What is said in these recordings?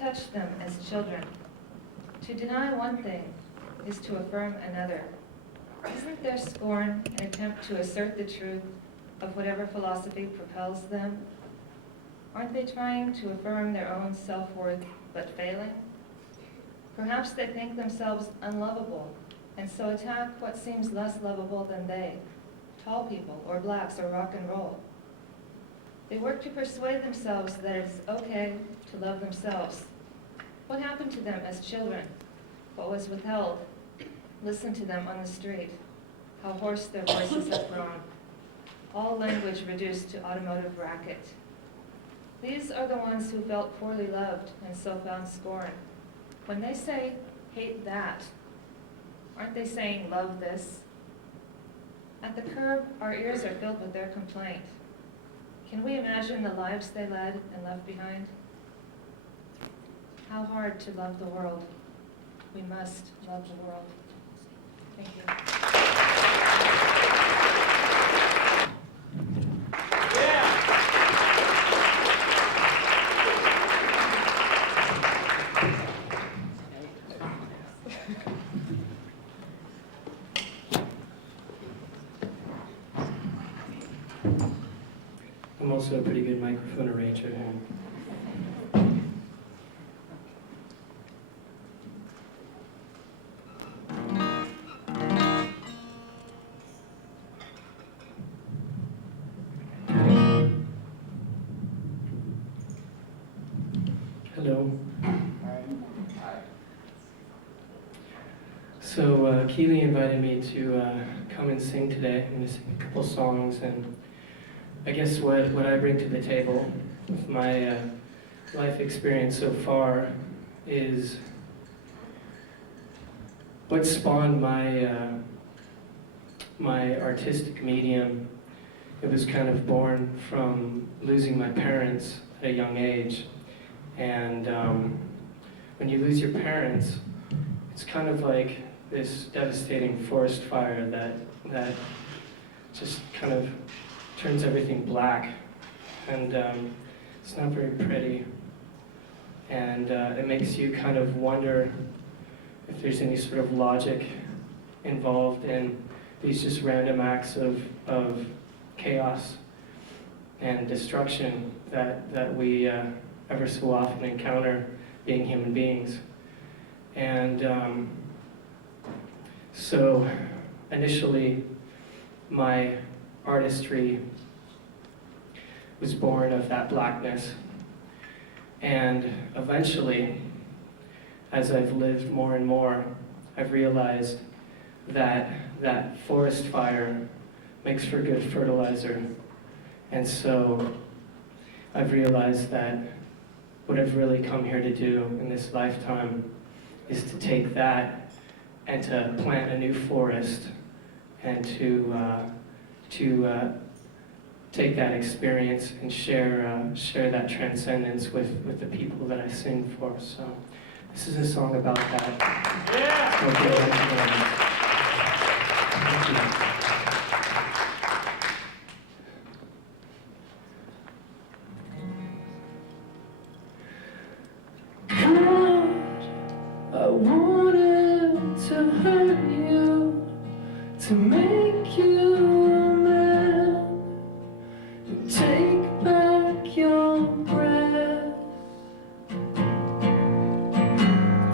touch them as children? To deny one thing is to affirm another. Isn't their scorn an attempt to assert the truth of whatever philosophy propels them? Aren't they trying to affirm their own self-worth, but failing? Perhaps they think themselves unlovable, and so attack what seems less lovable than they, tall people, or blacks, or rock and roll. They work to persuade themselves that it's okay to love themselves. What happened to them as children? What was withheld? Listen to them on the street, how hoarse their voices have grown. All language reduced to automotive racket. These are the ones who felt poorly loved and so found scorn. When they say, hate that, aren't they saying, love this? At the curb, our ears are filled with their complaint. Can we imagine the lives they led and left behind? How hard to love the world. We must love the world. Thank you. I'm also a pretty good microphone arranger. Hello. So Keely invited me to come and sing today. I'm going to sing a couple songs, and I guess what I bring to the table with my life experience so far is what spawned my my artistic medium. It was kind of born from losing my parents at a young age. And when you lose your parents, it's kind of like this devastating forest fire that just kind of turns everything black, and it's not very pretty. And it makes you kind of wonder if there's any sort of logic involved in these just random acts of chaos and destruction that we ever so often encounter being human beings. And so initially my artistry was born of that blackness, and eventually, as I've lived more and more, I've realized that that forest fire makes for good fertilizer. And so I've realized that what I've really come here to do in this lifetime is to take that and to plant a new forest, and to take that experience and share that transcendence with the people that I sing for. So this is a song about that. Yeah. Thank you. I wanted to hurt you, to make you a man, and take back your breath.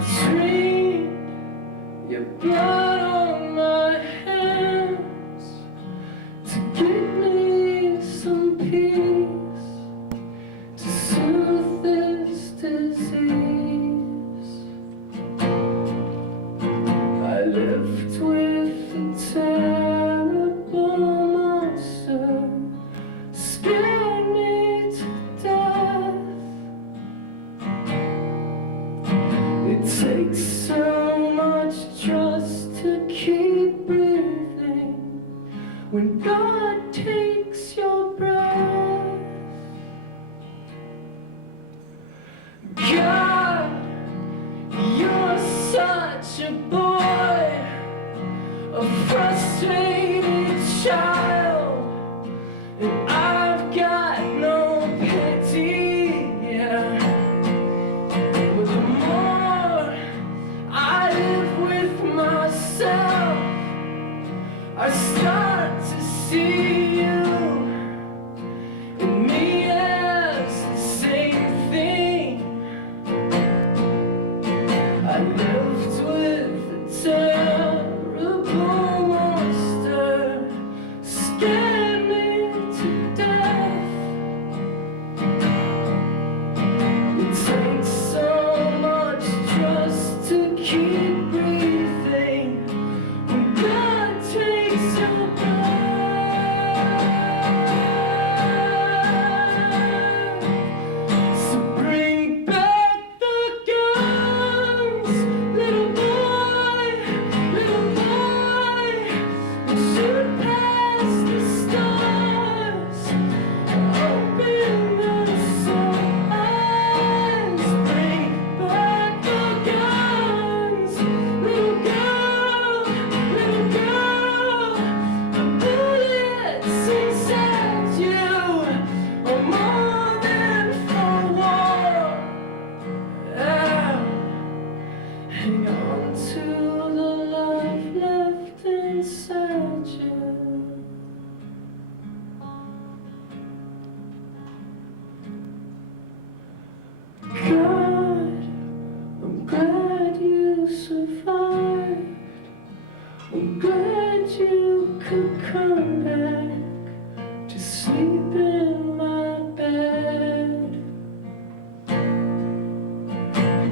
Stream your blood on my hands, to give me some peace, to soothe this disease. I lived with a terrible monster, scared me to death. It takes so much trust to keep breathing when God takes your breath. God, you're such a boy, a frustrated child, and I've got no pity, yeah. I start to see you and me as the same thing. I lived with a terrible monster, scared me to death. It takes so much trust to keep breathing when God takes your breath. So bring back the guns, little boy, and shoot past the stars. Open those eyes, bring back the guns, little girl, the bullets inside you are more than for war. Hang on to the life left inside you. God, I'm glad you survived. I'm glad you could come back to sleep in my bed.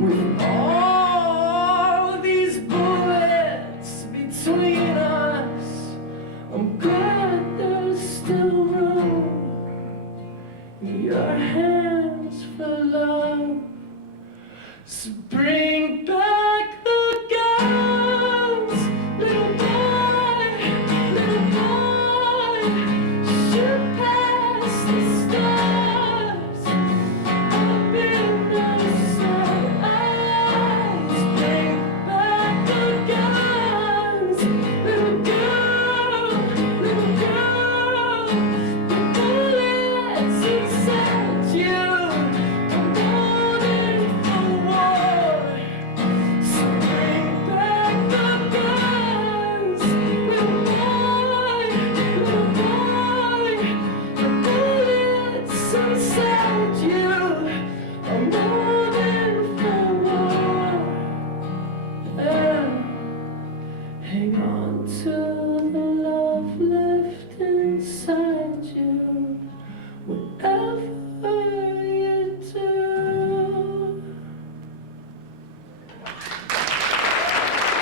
With all these bullets between us, I'm glad there's still room in your hands for love. So bring back the guns, little boy, shoot past the stars. Open those eyes, bring back the guns, little girl, the bullets inside you are more than for war. So bring back the guns, little boy, the bullets inside you are more than for war. Hang on to the love left inside you, whatever you do.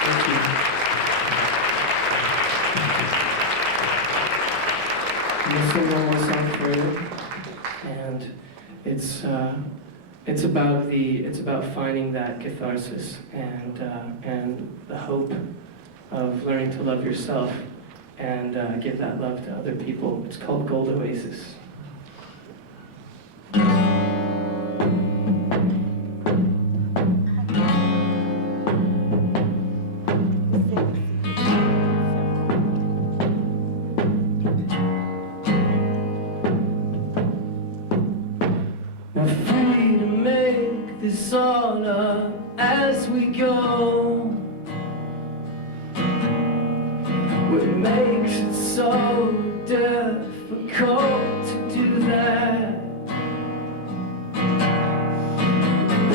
Thank you. I'm gonna sing one more song for you, and it's about finding that catharsis and the hope of learning to love yourself and give that love to other people. It's called Gold Oasis. Now free to make this all up as we go. What makes it so difficult to do that?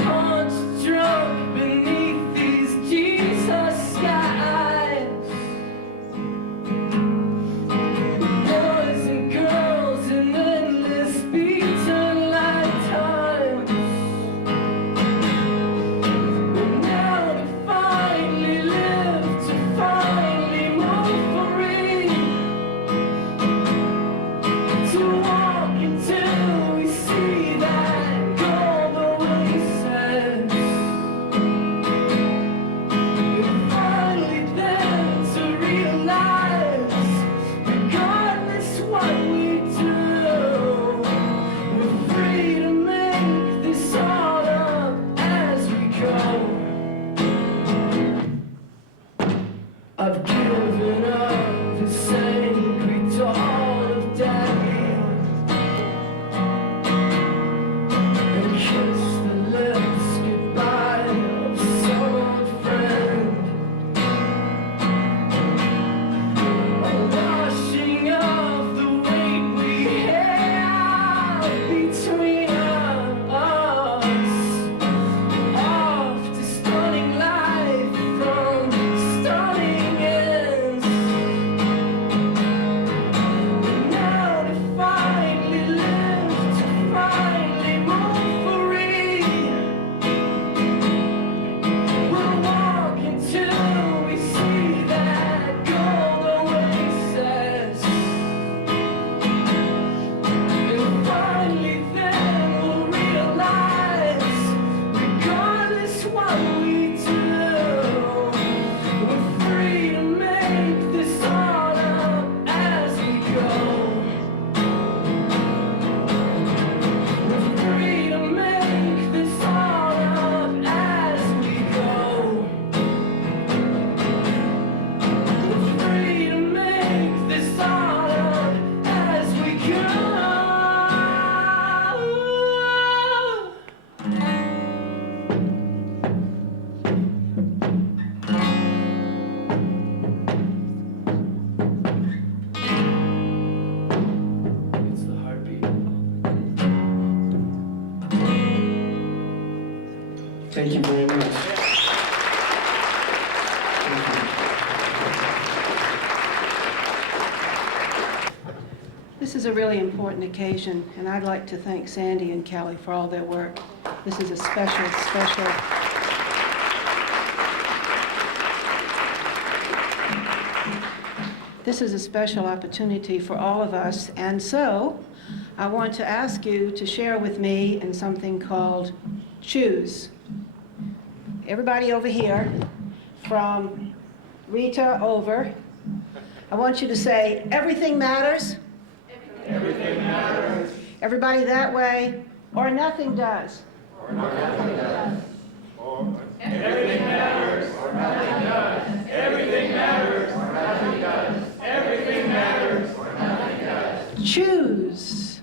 Punch drunk beneath these Jesus skies. Boys and girls in endless beaten lifetimes. And now to finally live, to finally move free, to walk into Thank you very much. This is a really important occasion, and I'd like to thank Sandi and Kelly for all their work. This is a special This is a special opportunity for all of us, and so I want to ask you to share with me in something called Choose. Everybody over here, from Rita over, I want you to say, everything matters. Everything matters. Everybody that way, or nothing does. Or nothing does. Everything matters. Or nothing does. Everything matters. Or nothing does. Everything matters. Or nothing does. Choose.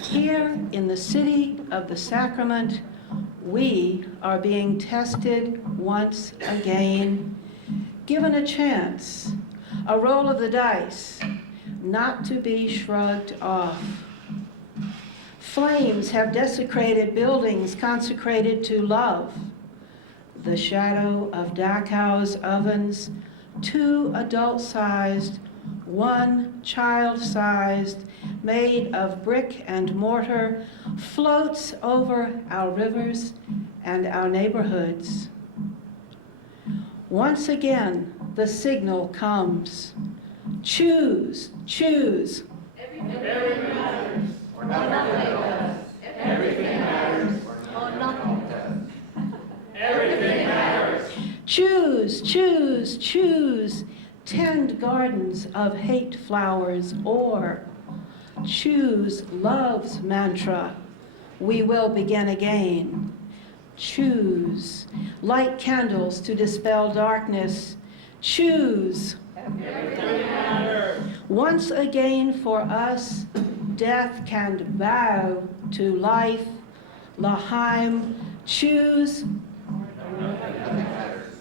Here in the city of the Sacrament, we are being tested once again, given a chance, a roll of the dice, not to be shrugged off. Flames have desecrated buildings consecrated to love. The shadow of Dachau's ovens, 2 adult-sized, 1 child-sized, made of brick and mortar, floats over our rivers and our neighborhoods. Once again, the signal comes. Choose, choose. Everything matters. Or nothing does. Everything matters. Or nothing does. Everything matters. Choose, choose, choose. Tend gardens of hate flowers, or choose love's mantra. We will begin again. Choose. Light candles to dispel darkness. Choose. Everything matters. Once again for us, death can bow to life. L'chaim, choose. Or nothing matters.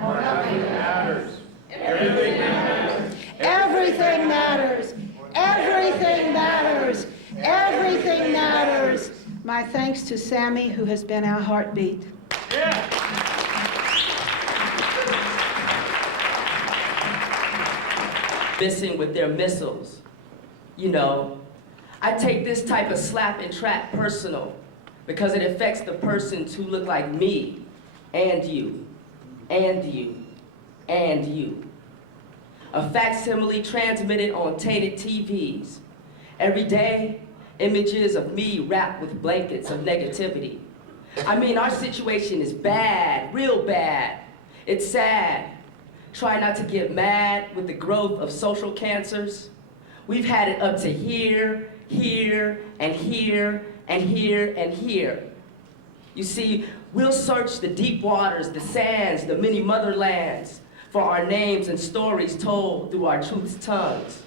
Or nothing matters. Everything matters. Everything matters. Everything matters. Everything matters. My thanks to Sammy, who has been our heartbeat. Missing with their missiles. You know, I take this type of slap and trap personal because it affects the persons who look like me, and you, and you, and you. A facsimile transmitted on tainted TVs. Every day, images of me wrapped with blankets of negativity. I mean, our situation is bad, real bad. It's sad. Try not to get mad with the growth of social cancers. We've had it up to here, here, and here, and here, and here. You see, we'll search the deep waters, the sands, the many motherlands for our names and stories told through our truth's tongues.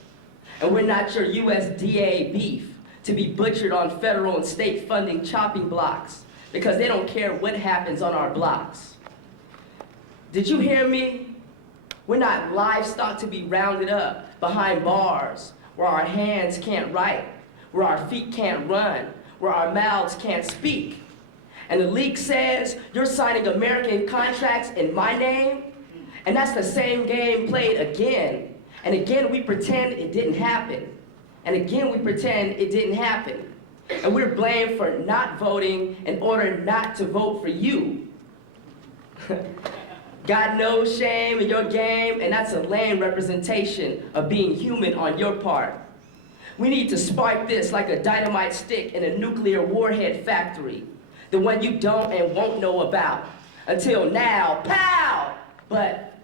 And we're not your USDA beef to be butchered on federal and state funding chopping blocks because they don't care what happens on our blocks. Did you hear me? We're not livestock to be rounded up behind bars where our hands can't write, where our feet can't run, where our mouths can't speak. And the league says you're signing American contracts in my name, and that's the same game played again. And again, we pretend it didn't happen. And again, we pretend it didn't happen. And we're blamed for not voting in order not to vote for you. Got no shame in your game, and that's a lame representation of being human on your part. We need to spark this like a dynamite stick in a nuclear warhead factory, the one you don't and won't know about. Until now, pow! But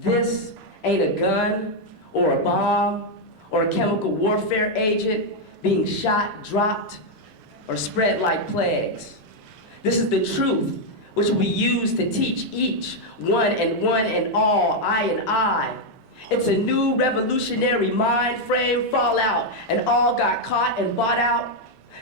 this ain't a gun, or a bomb, or a chemical warfare agent being shot, dropped, or spread like plagues. This is the truth, which we use to teach each one and all, I and I. It's a new revolutionary mind frame fallout, and all got caught and bought out.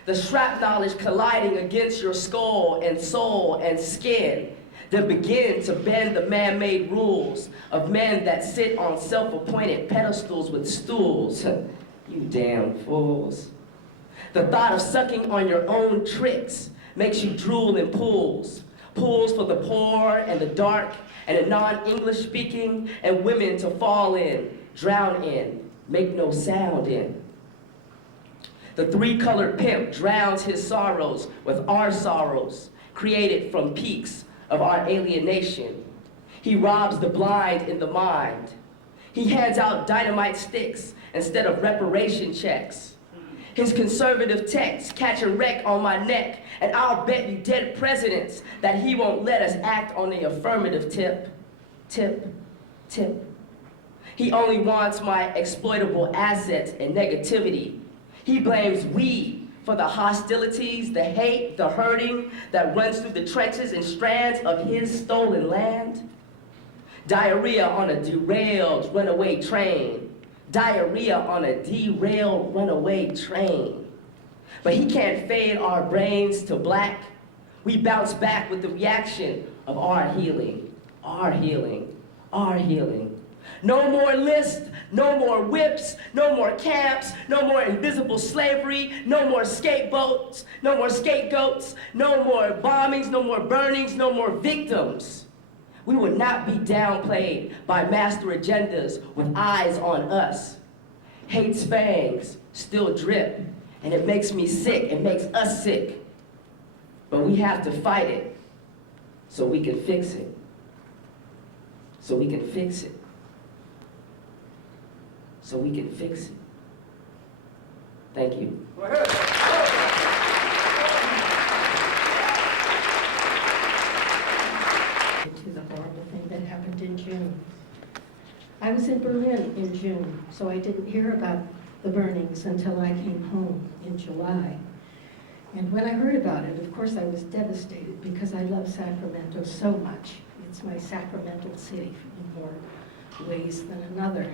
The shrapnel is colliding against your skull and soul and skin. Then begin to bend the man-made rules of men that sit on self-appointed pedestals with stools. You damn fools. The thought of sucking on your own tricks makes you drool in pools. pools for the poor and the dark and the non-English speaking, and women to fall in, drown in, make no sound in. The three-colored pimp drowns his sorrows with our sorrows, created from peaks of our alienation. He robs the blind in the mind. He hands out dynamite sticks instead of reparation checks. His conservative texts catch a wreck on my neck, and I'll bet you dead presidents that he won't let us act on the affirmative tip. Tip, tip. He only wants my exploitable assets and negativity. He blames we for the hostilities, the hate, the hurting that runs through the trenches and strands of his stolen land. Diarrhea on a derailed runaway train. Diarrhea on a derailed runaway train. But he can't fade our brains to black. We bounce back with the reaction of our healing, our healing, our healing. No more lists, no more whips, no more camps, no more invisible slavery, no more scapegoats, no more bombings, no more burnings, no more victims. We will not be downplayed by master agendas with eyes on us. Hate's fangs still drip, and it makes me sick, it makes us sick. But we have to fight it so we can fix it. So we can fix it. So we can fix it. Thank you. Go ahead. To the horrible thing that happened in June. I was in Berlin in June, so I didn't hear about the burnings until I came home in July. And when I heard about it, of course I was devastated because I love Sacramento so much. It's my sacramental city in more ways than another.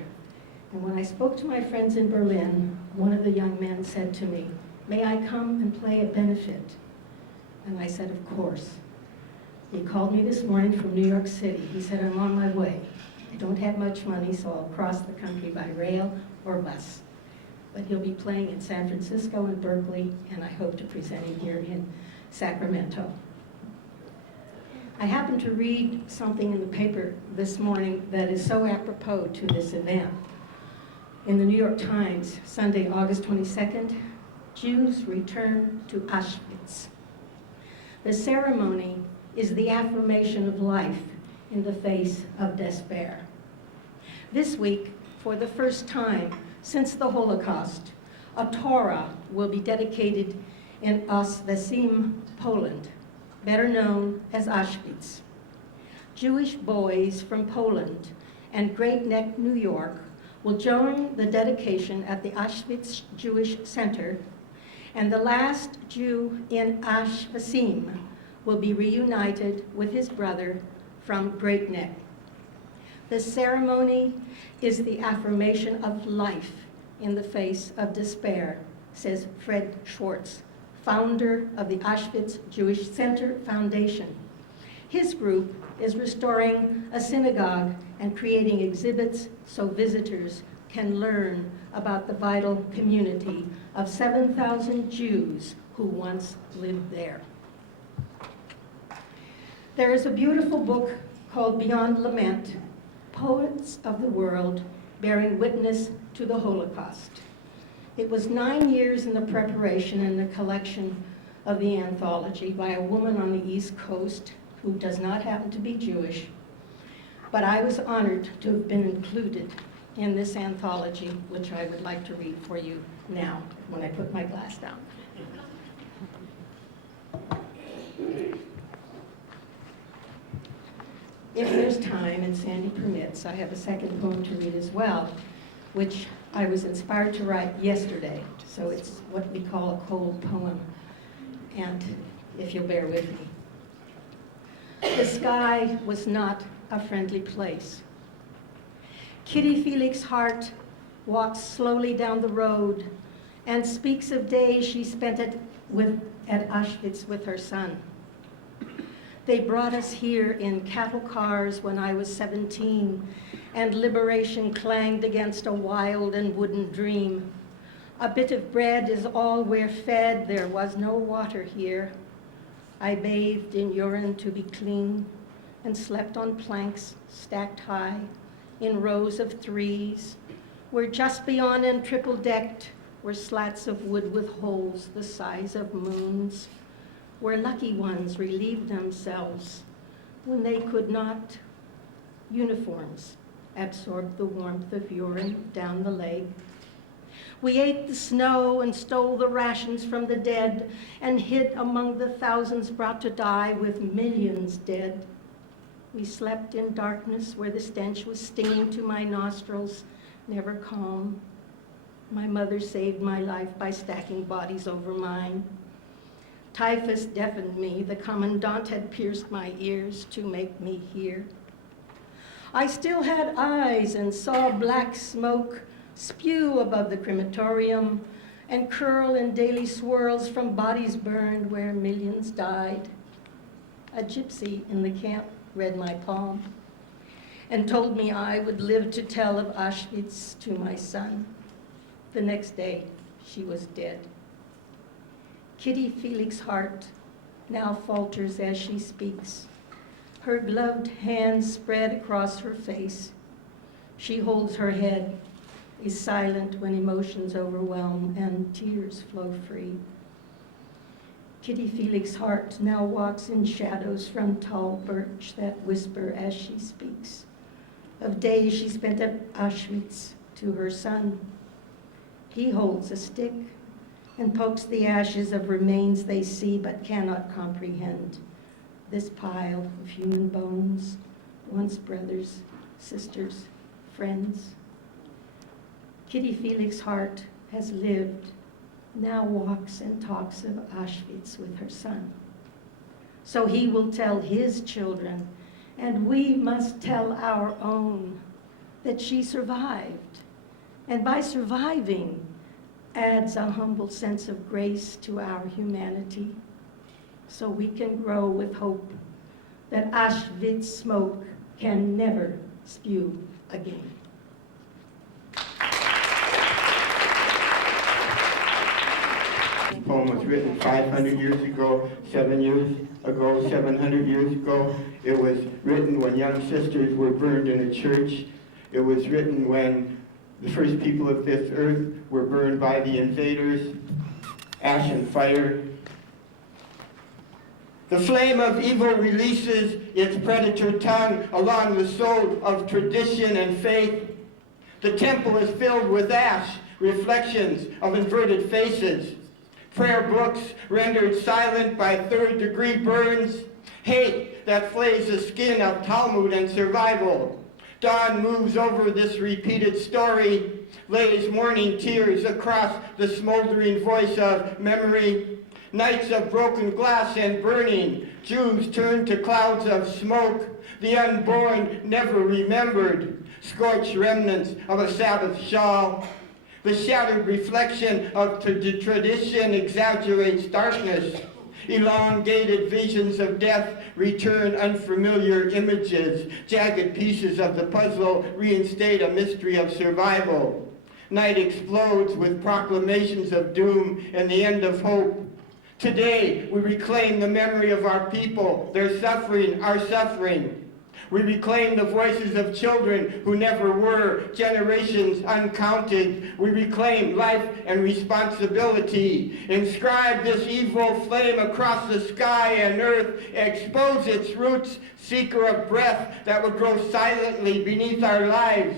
And when I spoke to my friends in Berlin, one of the young men said to me, "May I come and play a benefit?" And I said, "Of course." He called me this morning from New York City. He said, "I'm on my way. I don't have much money, so I'll cross the country by rail or bus." But he'll be playing in San Francisco and Berkeley, and I hope to present him here in Sacramento. I happened to read something in the paper this morning that is so apropos to this event. In the New York Times, Sunday, August 22nd, Jews return to Auschwitz. The ceremony is the affirmation of life in the face of despair. This week, for the first time since the Holocaust, a Torah will be dedicated in Oświęcim, Poland, better known as Auschwitz. Jewish boys from Poland and Great Neck, New York, will join the dedication at the Auschwitz Jewish Center, and the last Jew in Oświęcim will be reunited with his brother from Great Neck. The ceremony is the affirmation of life in the face of despair, says Fred Schwartz, founder of the Auschwitz Jewish Center Foundation. His group is restoring a synagogue and creating exhibits so visitors can learn about the vital community of 7,000 Jews who once lived there. There is a beautiful book called Beyond Lament, Poets of the World Bearing Witness to the Holocaust. It was 9 years in the preparation and the collection of the anthology by a woman on the East Coast who does not happen to be Jewish, but I was honored to have been included in this anthology, which I would like to read for you now when I put my glass down. If there's time and Sandy permits, I have a second poem to read as well, which I was inspired to write yesterday. So it's what we call a cold poem, and if you'll bear with me. The sky was not a friendly place. Kitty Felix's heart walks slowly down the road and speaks of days she spent at Auschwitz with her son. They brought us here in cattle cars when I was 17, and liberation clanged against a wild and wooden dream. A bit of bread is all we're fed, there was no water here. I bathed in urine to be clean and slept on planks stacked high in rows of threes, where just beyond and triple-decked were slats of wood with holes the size of moons, where lucky ones relieved themselves when they could not. Uniforms absorbed the warmth of urine down the leg. We ate the snow and stole the rations from the dead and hid among the thousands brought to die with millions dead. We slept in darkness where the stench was stinging to my nostrils, never calm. My mother saved my life by stacking bodies over mine. Typhus deafened me. The commandant had pierced my ears to make me hear. I still had eyes and saw black smoke spew above the crematorium and curl in daily swirls from bodies burned where millions died. A gypsy in the camp read my palm and told me I would live to tell of Auschwitz to my son. The next day, she was dead. Kitty Felix's heart now falters as she speaks. Her gloved hands spread across her face. She holds her head, is silent when emotions overwhelm and tears flow free. Kitty Felix's heart now walks in shadows from tall birch that whisper as she speaks of days she spent at Auschwitz to her son. He holds a stick and pokes the ashes of remains they see but cannot comprehend. This pile of human bones, once brothers, sisters, friends. Kitty Felix's heart has lived, now walks and talks of Auschwitz with her son. So he will tell his children, and we must tell our own, that she survived, and by surviving, adds a humble sense of grace to our humanity, so we can grow with hope that Auschwitz smoke can never spew again. This poem was written 500 years ago, 7 years ago, 700 years ago. It was written when young sisters were burned in a church. It was written when the first people of this earth were burned by the invaders. Ash and fire. The flame of evil releases its predator tongue along the soul of tradition and faith. The temple is filled with ash, reflections of inverted faces. Prayer books rendered silent by third-degree burns. Hate that flays the skin of Talmud and survival. Dawn moves over this repeated story, lays morning tears across the smoldering voice of memory. Nights of broken glass and burning, Jews turn to clouds of smoke. The unborn never remembered, scorched remnants of a Sabbath shawl. The shattered reflection of tradition exaggerates darkness. Elongated visions of death return unfamiliar images. Jagged pieces of the puzzle reinstate a mystery of survival. Night explodes with proclamations of doom and the end of hope. Today, we reclaim the memory of our people, their suffering, our suffering. We reclaim the voices of children who never were, generations uncounted. We reclaim life and responsibility. Inscribe this evil flame across the sky and earth. Expose its roots, seeker of breath that would grow silently beneath our lives.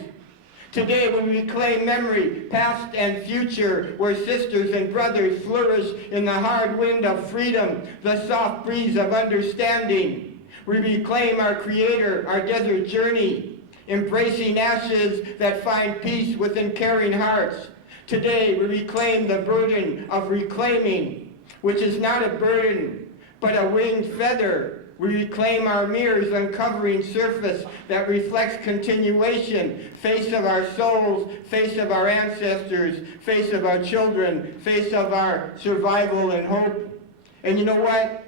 Today we reclaim memory, past and future, where sisters and brothers flourish in the hard wind of freedom, the soft breeze of understanding. We reclaim our Creator, our desert journey, embracing ashes that find peace within caring hearts. Today we reclaim the burden of reclaiming, which is not a burden, but a winged feather. We reclaim our mirrors, uncovering surface that reflects continuation, face of our souls, face of our ancestors, face of our children, face of our survival and hope. And you know what?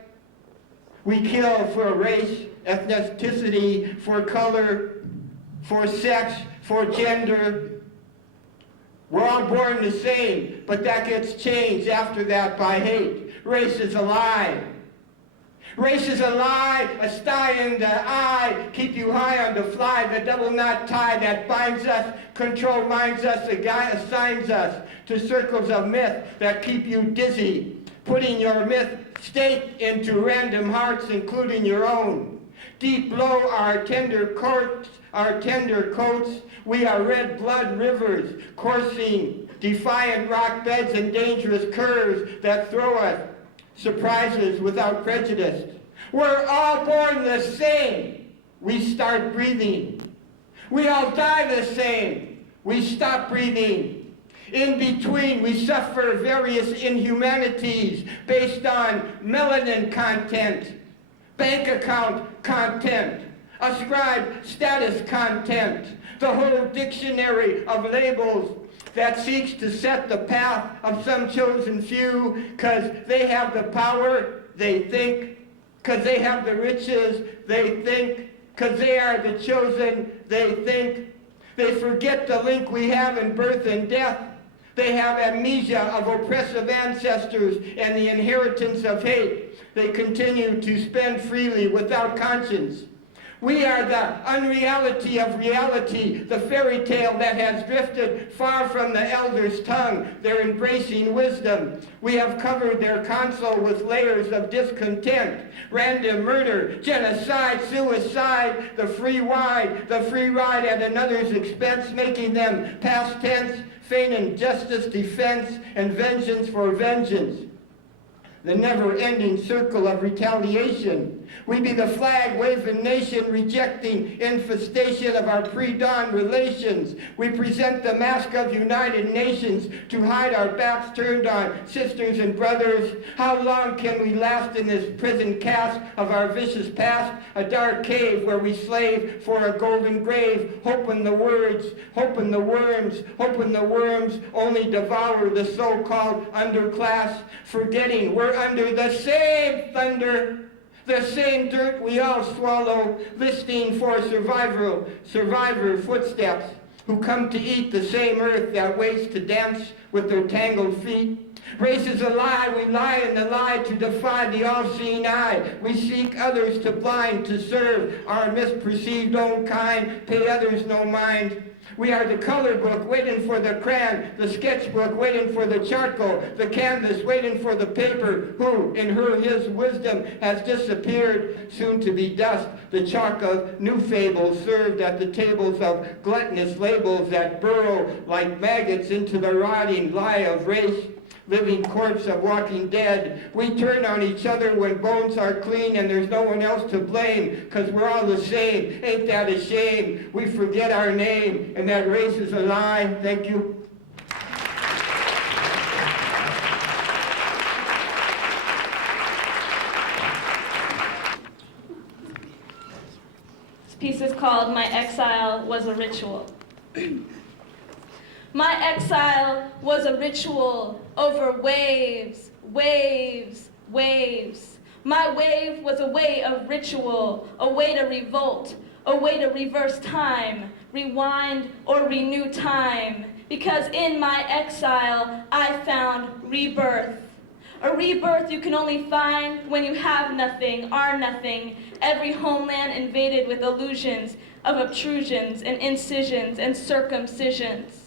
We kill for race, ethnicity, for color, for sex, for gender. We're all born the same, but that gets changed after that by hate. Race is a lie. Race is a lie, a sty in the eye, keep you high on the fly, the double knot tie that binds us, control minds us, the guy assigns us to circles of myth that keep you dizzy, putting your myth stake into random hearts, including your own. Deep below our tender coats, we are red blood rivers, coursing defiant rock beds and dangerous curves that throw us surprises without prejudice. We're all born the same. We start breathing. We all die the same. We stop breathing. In between, we suffer various inhumanities based on melanin content, bank account content, ascribed status content, the whole dictionary of labels that seeks to set the path of some chosen few because they have the power, they think, because they have the riches, they think, because they are the chosen, they think. They forget the link we have in birth and death. They have amnesia of oppressive ancestors and the inheritance of hate. They continue to spend freely without conscience. We are the unreality of reality, the fairy tale that has drifted far from the elder's tongue, their embracing wisdom. We have covered their console with layers of discontent, random murder, genocide, suicide, the free ride at another's expense, making them past tense, feigning justice, defense, and vengeance for vengeance. The never-ending circle of retaliation. We be the flag-waving nation rejecting infestation of our pre-dawn relations. We present the mask of United Nations to hide our backs turned on sisters and brothers. How long can we last in this prison cast of our vicious past? A dark cave where we slave for a golden grave, hoping the words, hoping the worms only devour the so-called underclass, forgetting we're under the same thunder, the same dirt we all swallow, listening for survivor footsteps who come to eat the same earth that waits to dance with their tangled feet. Race is a lie, we lie in the lie to defy the all-seeing eye. We seek others to blind, to serve our misperceived own kind, pay others no mind. We are the color book waiting for the crayon, the sketchbook waiting for the charcoal, the canvas waiting for the paper, who in his wisdom has disappeared, soon to be dust, the chalk of new fables served at the tables of gluttonous labels that burrow like maggots into the rotting lie of race. Living corpse of walking dead. We turn on each other when bones are clean and there's no one else to blame, because we're all the same. Ain't that a shame? We forget our name, and that race is a lie. Thank you. This piece is called My Exile Was a Ritual. My exile was a ritual over waves, waves, waves. My wave was a way of ritual, a way to revolt, a way to reverse time, rewind or renew time. Because in my exile, I found rebirth. A rebirth you can only find when you have nothing, are nothing. Every homeland invaded with illusions of obtrusions and incisions and circumcisions.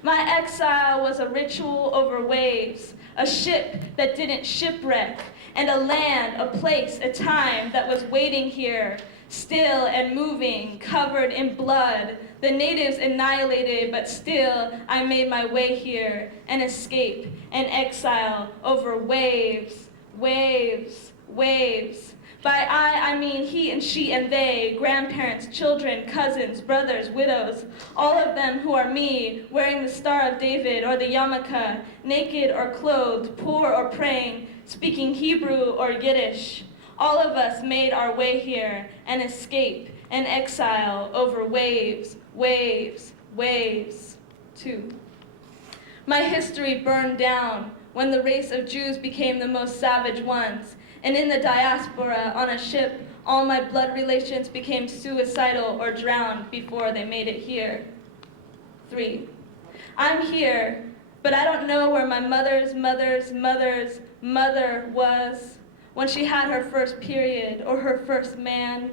My exile was a ritual over waves, a ship that didn't shipwreck, and a land, a place, a time that was waiting here, still and moving, covered in blood. The natives annihilated, but still I made my way here, an escape, an exile over waves, waves, waves. By I mean he and she and they, grandparents, children, cousins, brothers, widows, all of them who are me, wearing the Star of David or the yarmulke, naked or clothed, poor or praying, speaking Hebrew or Yiddish. All of us made our way here, an escape, an exile over waves, waves, waves. 2. My history burned down when the race of Jews became the most savage ones. And in the diaspora, on a ship, all my blood relations became suicidal or drowned before they made it here. 3. I'm here, but I don't know where my mother's mother's mother's mother was. when she had her first period or her first man.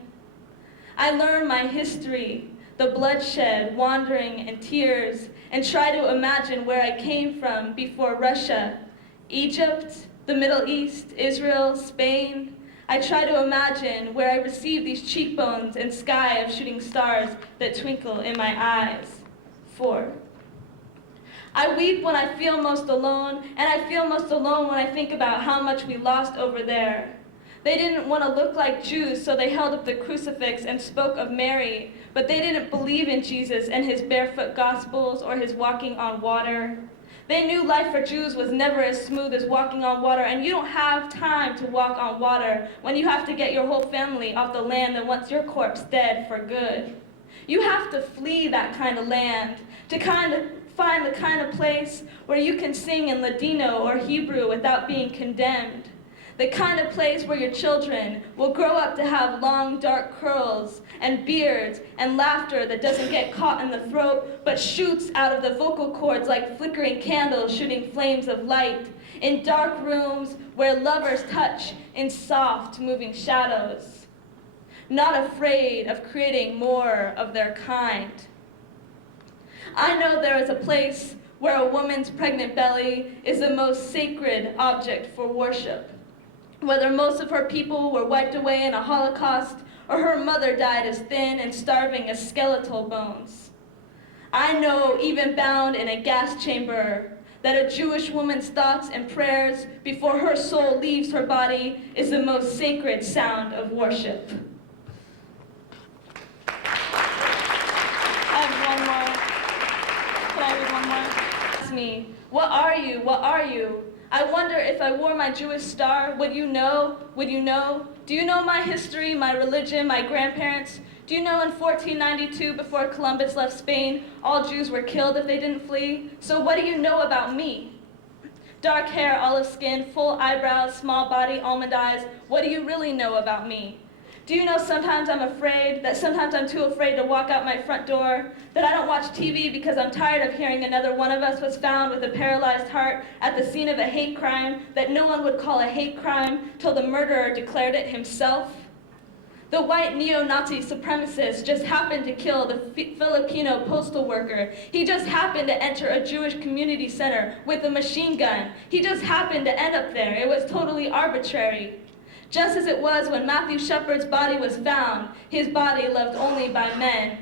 I learn my history, the bloodshed, wandering, and tears, and try to imagine where I came from before Russia, Egypt, the Middle East, Israel, Spain. I try to imagine where I received these cheekbones and sky of shooting stars that twinkle in my eyes. 4. I weep when I feel most alone, and I feel most alone when I think about how much we lost over there. They didn't want to look like Jews, so they held up the crucifix and spoke of Mary, but they didn't believe in Jesus and his barefoot gospels or his walking on water. They knew life for Jews was never as smooth as walking on water, and you don't have time to walk on water when you have to get your whole family off the land and wants your corpse dead for good. You have to flee that kind of land to find the kind of place where you can sing in Ladino or Hebrew without being condemned. The kind of place where your children will grow up to have long, dark curls and beards and laughter that doesn't get caught in the throat, but shoots out of the vocal cords like flickering candles shooting flames of light, in dark rooms where lovers touch in soft, moving shadows, not afraid of creating more of their kind. I know there is a place where a woman's pregnant belly is the most sacred object for worship. Whether most of her people were wiped away in a Holocaust or her mother died as thin and starving as skeletal bones. I know, even bound in a gas chamber, that a Jewish woman's thoughts and prayers before her soul leaves her body is the most sacred sound of worship. I have one more. Can I read one more? Ask me, what are you? What are you? I wonder if I wore my Jewish star, would you know? Would you know? Do you know my history, my religion, my grandparents? Do you know in 1492, before Columbus left Spain, all Jews were killed if they didn't flee? So what do you know about me? Dark hair, olive skin, full eyebrows, small body, almond eyes. What do you really know about me? Do you know sometimes I'm afraid, that sometimes I'm too afraid to walk out my front door, that I don't watch TV because I'm tired of hearing another one of us was found with a paralyzed heart at the scene of a hate crime that no one would call a hate crime till the murderer declared it himself? The white neo-Nazi supremacist just happened to kill the Filipino postal worker. He just happened to enter a Jewish community center with a machine gun. He just happened to end up there. It was totally arbitrary. Just as it was when Matthew Shepard's body was found, his body loved only by men.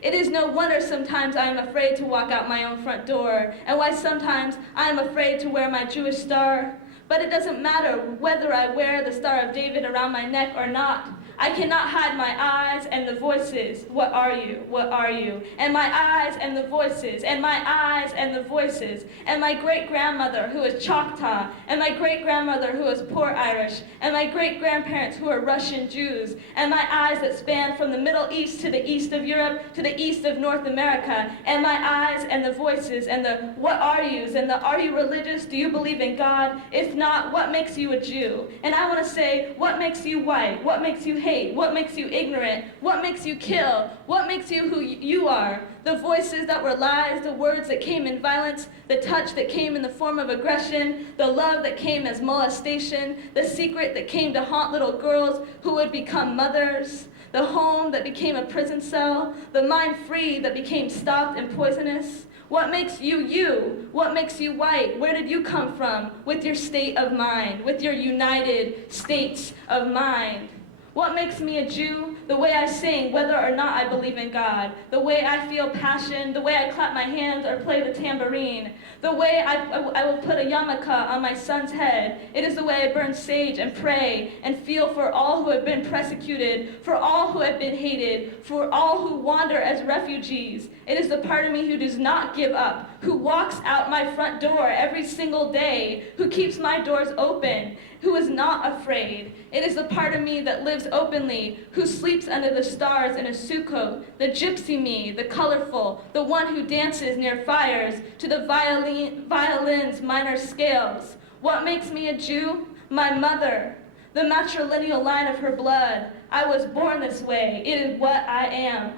It is no wonder sometimes I am afraid to walk out my own front door, and why sometimes I am afraid to wear my Jewish star. But it doesn't matter whether I wear the Star of David around my neck or not. I cannot hide my eyes and the voices. What are you? What are you? And my eyes and the voices, and my eyes and the voices, and my great-grandmother who is Choctaw, and my great-grandmother who is poor Irish, and my great-grandparents who are Russian Jews, and my eyes that span from the Middle East to the east of Europe to the east of North America, and my eyes and the voices, and the what are yous, and the are you religious? Do you believe in God? If not, what makes you a Jew? And I want to say, what makes you white? What makes you hate? What makes you ignorant? What makes you kill? What makes you who you are? The voices that were lies, the words that came in violence, the touch that came in the form of aggression, the love that came as molestation, the secret that came to haunt little girls who would become mothers, the home that became a prison cell, the mind free that became stopped and poisonous. What makes you you? What makes you white? Where did you come from with your state of mind, with your united states of mind? What makes me a Jew? The way I sing, whether or not I believe in God. The way I feel passion, the way I clap my hands or play the tambourine. The way I will put a yarmulke on my son's head. It is the way I burn sage and pray and feel for all who have been persecuted, for all who have been hated, for all who wander as refugees. It is the part of me who does not give up, who walks out my front door every single day, who keeps my doors open, who is not afraid. It is the part of me that lives openly, who sleeps under the stars in a sukkot, the gypsy me, the colorful, the one who dances near fires to the violin's minor scales. What makes me a Jew? My mother, the matrilineal line of her blood. I was born this way. It is what I am.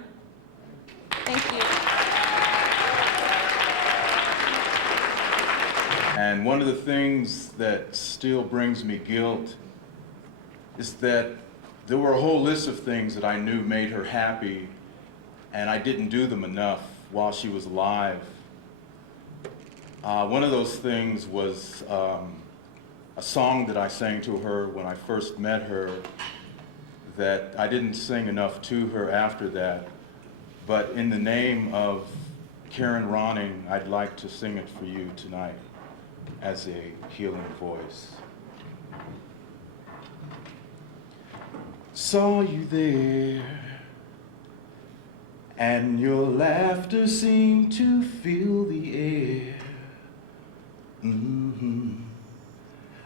Thank you. And one of the things that still brings me guilt is that there were a whole list of things that I knew made her happy, and I didn't do them enough while she was alive. One of those things was a song that I sang to her when I first met her that I didn't sing enough to her after that. But in the name of Karen Ronning, I'd like to sing it for you tonight as a healing voice. Saw you there, and your laughter seemed to fill the air.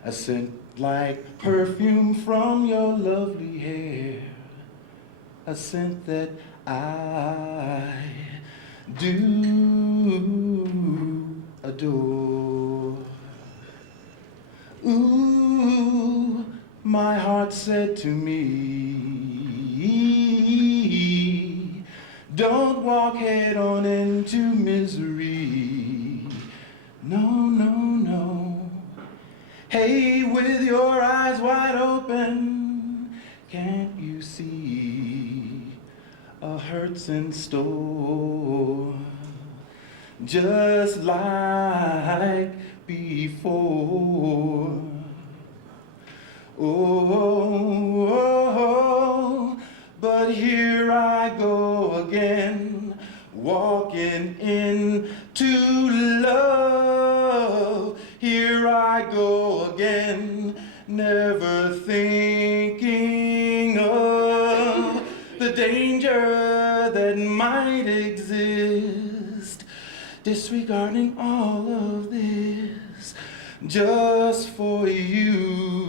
A scent like perfume from your lovely hair, a scent that I do adore. Ooh, my heart said to me, don't walk head on into misery. No, no, no. Hey, with your eyes wide open, can't you see a hurt's in store? Just like before. Oh, but here I go again, walking into love. Here I go again, never thinking of the danger that might exist, disregarding all of this just for you.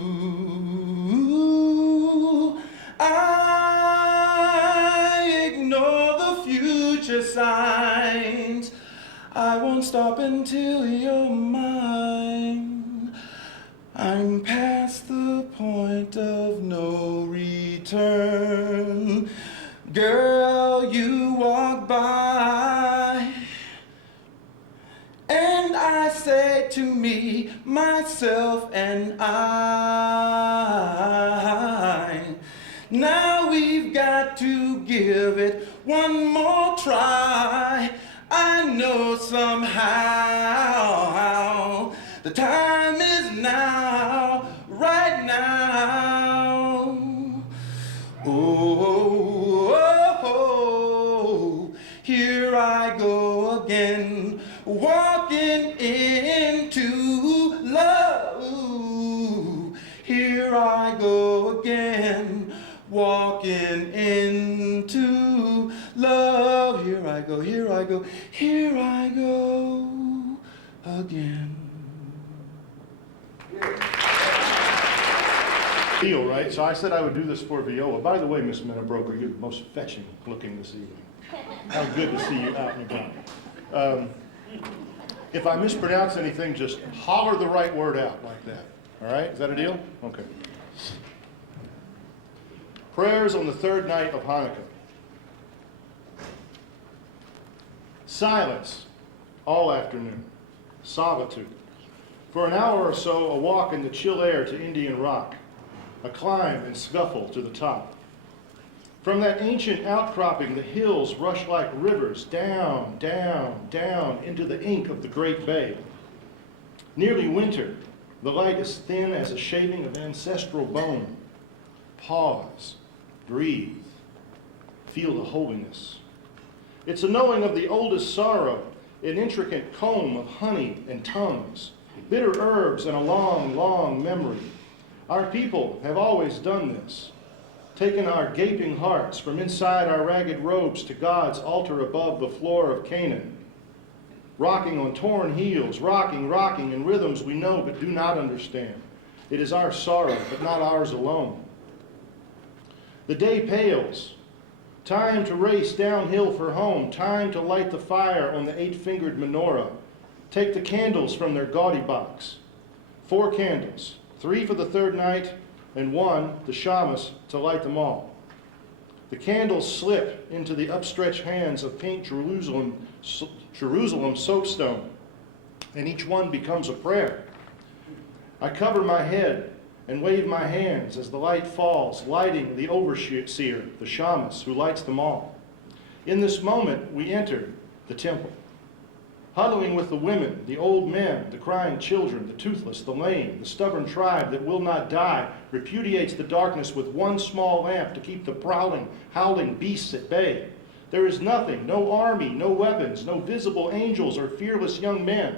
I ignore the future signs. I won't stop until you're mine. I'm past the point of no return. Girl, you walk by, and I say to me, myself and I, now we've got to give it one more try. I know somehow the time is now, right now. Oh, oh, oh, here I go again, walking into love. Here I go again, walking into love. Here I go, here I go, here I go again. Deal, right? So I said I would do this for Viola. By the way, Miss Menabroker, you're the most fetching looking this evening. How good to see you out and about. If I mispronounce anything, just holler the right word out like that. All right? Is that a deal? Okay. Prayers on the third night of Hanukkah. Silence all afternoon. Solitude. For an hour or so, a walk in the chill air to Indian Rock. A climb and scuffle to the top. From that ancient outcropping, the hills rush like rivers down, down, down into the ink of the Great Bay. Nearly winter, the light is thin as a shaving of ancestral bone. Pause, breathe, feel the holiness. It's a knowing of the oldest sorrow, an intricate comb of honey and tongues, bitter herbs and a long, long memory. Our people have always done this, taken our gaping hearts from inside our ragged robes to God's altar above the floor of Canaan, rocking on torn heels, rocking, rocking in rhythms we know but do not understand. It is our sorrow, but not ours alone. The day pales. Time to race downhill for home. Time to light the fire on the 8-fingered menorah. Take the candles from their gaudy box. 4 candles, 3 for the third night, and 1, the shamus, to light them all. The candles slip into the upstretched hands of pink Jerusalem soapstone, and each one becomes a prayer. I cover my head and wave my hands as the light falls, lighting the overseer, the shamus, who lights them all. In this moment, we enter the temple, huddling with the women, the old men, the crying children, the toothless, the lame, the stubborn tribe that will not die, repudiates the darkness with one small lamp to keep the prowling, howling beasts at bay. There is nothing, no army, no weapons, no visible angels or fearless young men,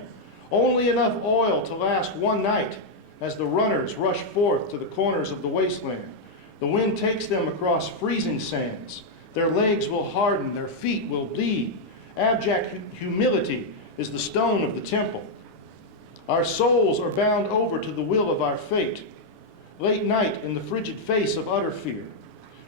only enough oil to last one night as the runners rush forth to the corners of the wasteland. The wind takes them across freezing sands. Their legs will harden, their feet will bleed. Abject humility is the stone of the temple. Our souls are bound over to the will of our fate. Late night in the frigid face of utter fear,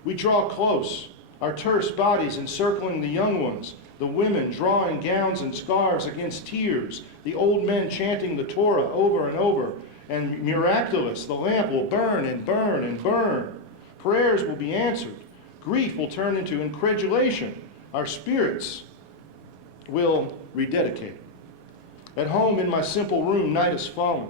we draw close, our terse bodies encircling the young ones, the women drawing gowns and scarves against tears, the old men chanting the Torah over and over, and miraculous, the lamp will burn and burn and burn. Prayers will be answered. Grief will turn into incredulation. Our spirits will rededicate. At home in my simple room, night has fallen.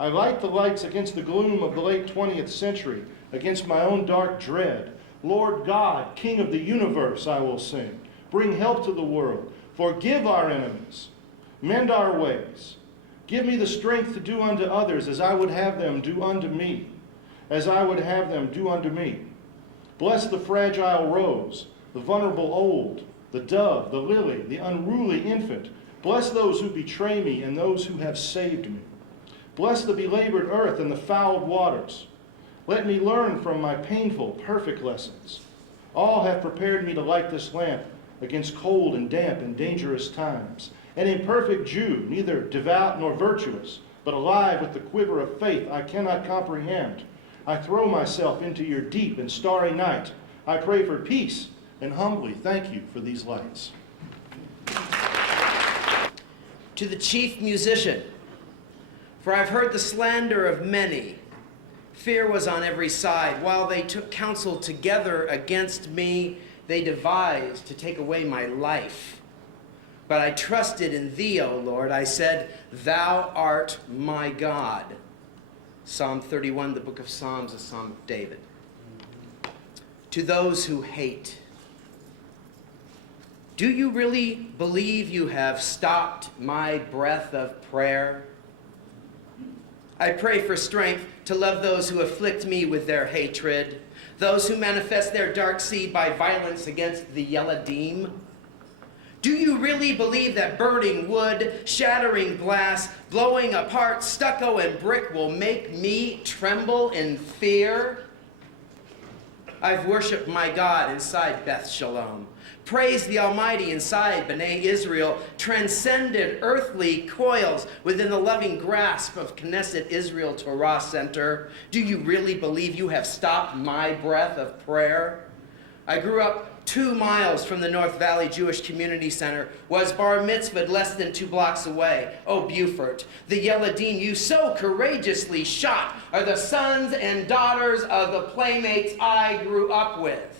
I light the lights against the gloom of the late 20th century, against my own dark dread. Lord God, King of the universe, I will sing. Bring help to the world. Forgive our enemies. Mend our ways. Give me the strength to do unto others as I would have them do unto me. As I would have them do unto me. Bless the fragile rose, the vulnerable old, the dove, the lily, the unruly infant. Bless those who betray me and those who have saved me. Bless the belabored earth and the fouled waters. Let me learn from my painful, perfect lessons. All have prepared me to light this lamp against cold and damp and dangerous times. An imperfect Jew, neither devout nor virtuous, but alive with the quiver of faith I cannot comprehend. I throw myself into your deep and starry night. I pray for peace and humbly thank you for these lights. To the chief musician, for I've heard the slander of many. Fear was on every side. While they took counsel together against me, they devised to take away my life. But I trusted in thee, O Lord. I said, thou art my God. Psalm 31, the book of Psalms, a psalm of David. To those who hate, do you really believe you have stopped my breath of prayer? I pray for strength to love those who afflict me with their hatred, those who manifest their dark seed by violence against the Yeladim. Do you really believe that burning wood, shattering glass, blowing apart stucco and brick will make me tremble in fear? I've worshiped my God inside Beth Shalom. Praise the Almighty inside B'nai Israel, transcended earthly coils within the loving grasp of Knesset Israel Torah Center. Do you really believe you have stopped my breath of prayer? I grew up 2 miles from the North Valley Jewish Community Center, was bar mitzvahed less than 2 blocks away. Oh, Beaufort, the Yeladim you so courageously shot are the sons and daughters of the playmates I grew up with.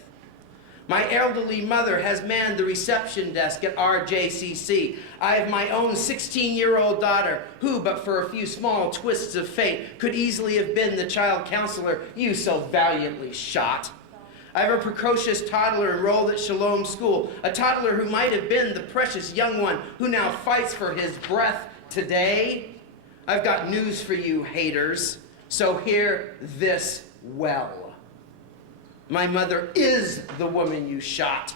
My elderly mother has manned the reception desk at RJCC. I have my own 16-year-old daughter who, but for a few small twists of fate, could easily have been the child counselor you so valiantly shot. I have a precocious toddler enrolled at Shalom School, a toddler who might have been the precious young one who now fights for his breath today. I've got news for you, haters, so hear this well. My mother is the woman you shot.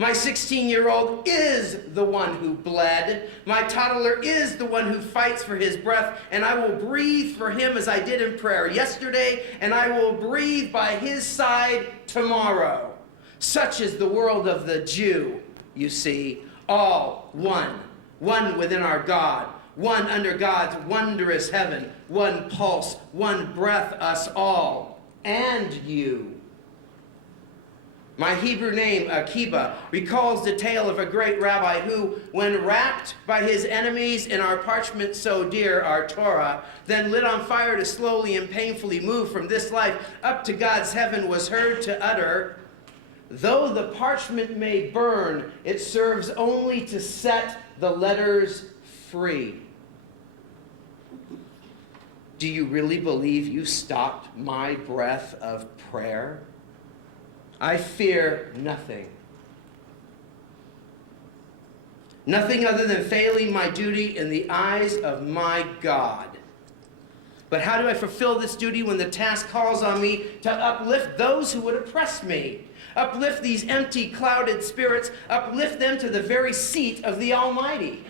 My 16-year-old is the one who bled. My toddler is the one who fights for his breath, and I will breathe for him as I did in prayer yesterday, and I will breathe by his side tomorrow. Such is the world of the Jew, you see, all one within our God, one under God's wondrous heaven, one pulse, one breath, us all, and you. My Hebrew name, Akiba, recalls the tale of a great rabbi who, when wrapped by his enemies in our parchment so dear, our Torah, then lit on fire to slowly and painfully move from this life up to God's heaven, was heard to utter, though the parchment may burn, it serves only to set the letters free. Do you really believe you stopped my breath of prayer? I fear nothing. Nothing other than failing my duty in the eyes of my God. But how do I fulfill this duty when the task calls on me to uplift those who would oppress me? Uplift these empty, clouded spirits, uplift them to the very seat of the Almighty.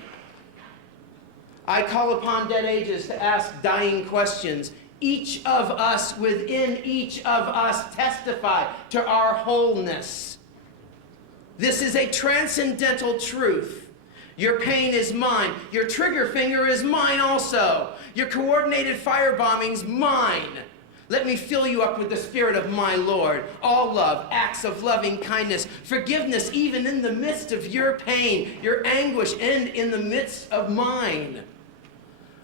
I call upon dead ages to ask dying questions. Each of us, within each of us, testify to our wholeness. This is a transcendental truth. Your pain is mine. Your trigger finger is mine also. Your coordinated firebombing's mine. Let me fill you up with the Spirit of my Lord. All love, acts of loving kindness, forgiveness even in the midst of your pain, your anguish, and in the midst of mine.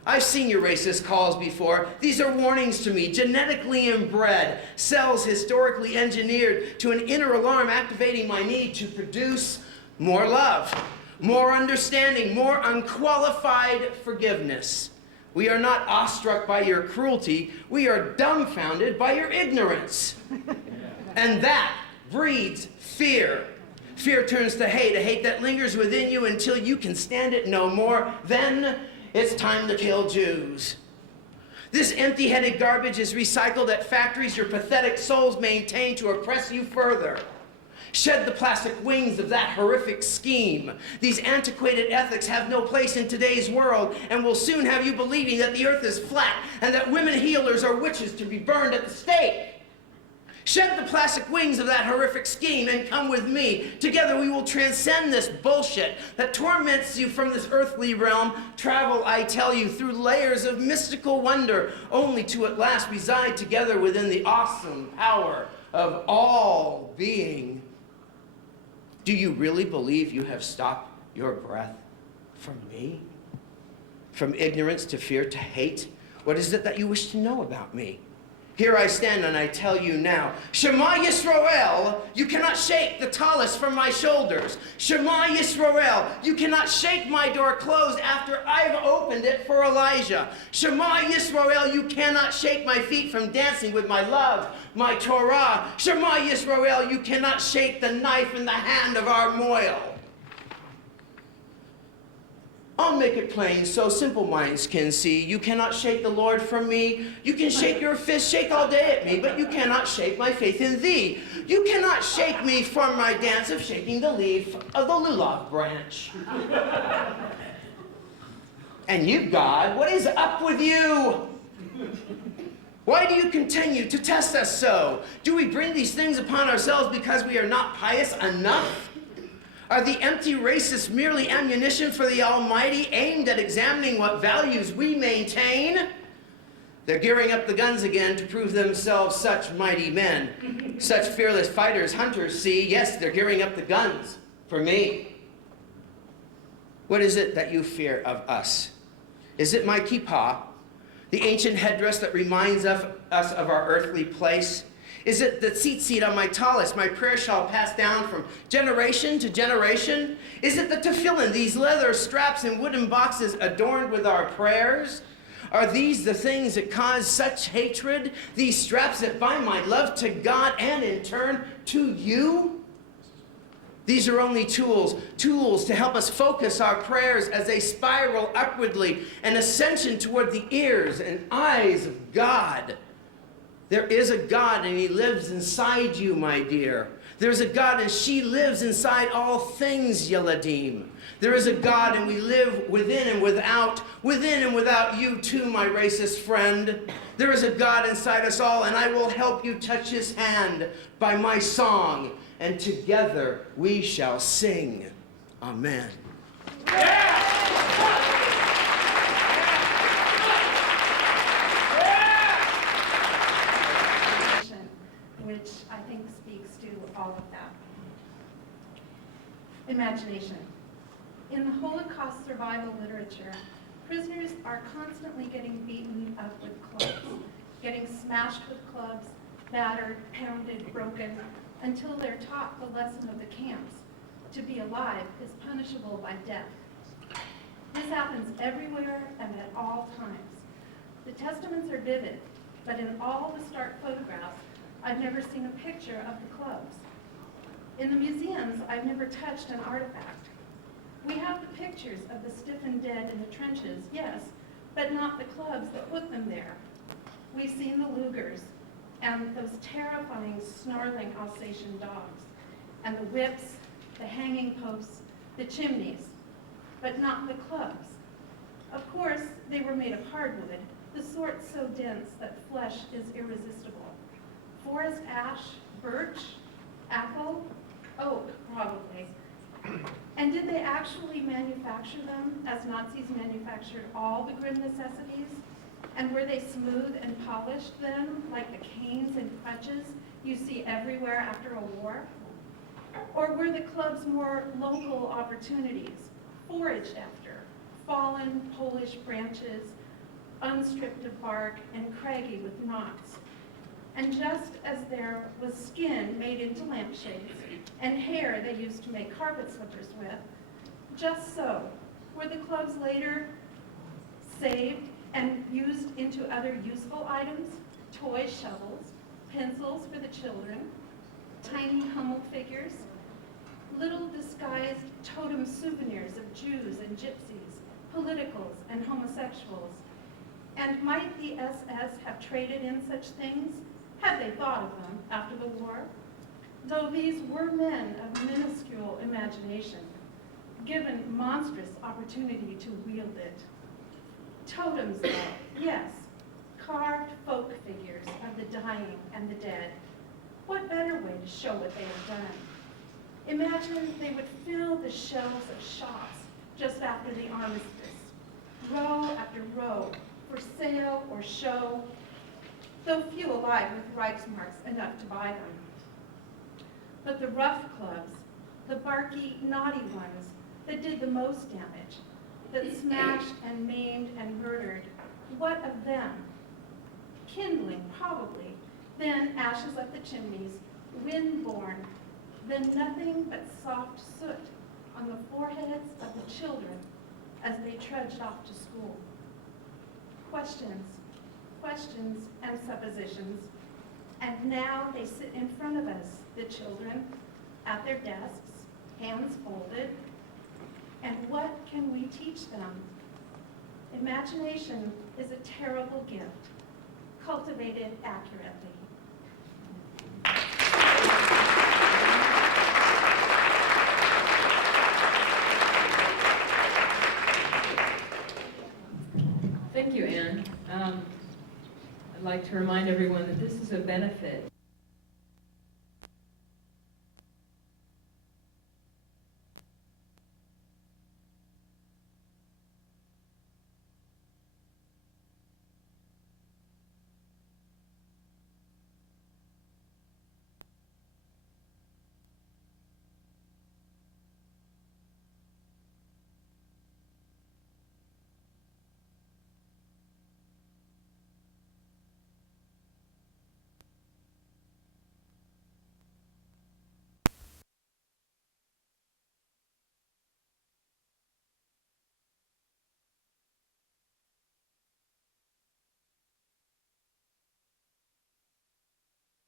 I've seen your racist calls before. These are warnings to me, genetically inbred, cells historically engineered to an inner alarm activating my need to produce more love, more understanding, more unqualified forgiveness. We are not awestruck by your cruelty. We are dumbfounded by your ignorance. And that breeds fear. Fear turns to hate, a hate that lingers within you until you can stand it no more. Then it's time to kill Jews. This empty-headed garbage is recycled at factories your pathetic souls maintain to oppress you further. Shed the plastic wings of that horrific scheme. These antiquated ethics have no place in today's world and will soon have you believing that the earth is flat and that women healers are witches to be burned at the stake. Shed the plastic wings of that horrific scheme and come with me. Together we will transcend this bullshit that torments you from this earthly realm. Travel, I tell you, through layers of mystical wonder, only to at last reside together within the awesome power of all being. Do you really believe you have stopped your breath from me? From ignorance to fear to hate? What is it that you wish to know about me? Here I stand and I tell you now, Shema Yisrael, you cannot shake the tallis from my shoulders. Shema Yisrael, you cannot shake my door closed after I've opened it for Elijah. Shema Yisrael, you cannot shake my feet from dancing with my love, my Torah. Shema Yisrael, you cannot shake the knife in the hand of our moil. I'll make it plain so simple minds can see. You cannot shake the Lord from me. You can shake your fist, shake all day at me, but you cannot shake my faith in thee. You cannot shake me from my dance of shaking the leaf of the lulav branch. And you, God, what is up with you? Why do you continue to test us so? Do we bring these things upon ourselves because we are not pious enough? Are the empty racists merely ammunition for the Almighty, aimed at examining what values we maintain? They're gearing up the guns again to prove themselves such mighty men, such fearless fighters, hunters, see? Yes, they're gearing up the guns for me. What is it that you fear of us? Is it my kippah, the ancient headdress that reminds us of our earthly place? Is it the tzitzit on my tallis, my prayer shawl passed down from generation to generation? Is it the tefillin, these leather straps and wooden boxes adorned with our prayers? Are these the things that cause such hatred? These straps that bind my love to God and in turn to you? These are only tools to help us focus our prayers as they spiral upwardly, an ascension toward the ears and eyes of God. There is a God and he lives inside you, my dear. There's a God and she lives inside all things, Yeladim. There is a God and we live within and without you too, my racist friend. There is a God inside us all and I will help you touch his hand by my song, and together we shall sing. Amen. Which I think speaks to all of that. Imagination. In the Holocaust survival literature, prisoners are constantly getting beaten up with clubs, getting smashed with clubs, battered, pounded, broken, until they're taught the lesson of the camps. To be alive is punishable by death. This happens everywhere and at all times. The testaments are vivid, but in all the stark photographs, I've never seen a picture of the clubs. In the museums, I've never touched an artifact. We have the pictures of the stiffened dead in the trenches, yes, but not the clubs that put them there. We've seen the Lugers and those terrifying, snarling Alsatian dogs, and the whips, the hanging posts, the chimneys, but not the clubs. Of course, they were made of hardwood, the sort so dense that flesh is irresistible. Forest ash, birch, apple, oak, probably. And did they actually manufacture them as Nazis manufactured all the grim necessities? And were they smooth and polished then, like the canes and crutches you see everywhere after a war? Or were the clubs more local opportunities, foraged after, fallen Polish branches, unstripped of bark and craggy with knots? And just as there was skin made into lampshades and hair they used to make carpet slippers with, just so were the clubs later saved and used into other useful items, toy shovels, pencils for the children, tiny Hummel figures, little disguised totem souvenirs of Jews and gypsies, politicals and homosexuals. And might the SS have traded in such things, had they thought of them after the war? Though these were men of minuscule imagination, given monstrous opportunity to wield it. Totems, though, yes, carved folk figures of the dying and the dead. What better way to show what they have done? Imagine they would fill the shelves of shops just after the armistice, row after row, for sale or show, though few alive with Reichsmarks enough to buy them. But the rough clubs, the barky, naughty ones that did the most damage, that smashed and maimed and murdered, what of them? Kindling, probably, then ashes up the chimneys, wind-borne, then nothing but soft soot on the foreheads of the children as they trudged off to school. Questions, questions and suppositions, and now they sit in front of us, the children, at their desks, hands folded, and what can we teach them? Imagination is a terrible gift, cultivated accurately. Thank you, Anne. I'd like to remind everyone that this is a benefit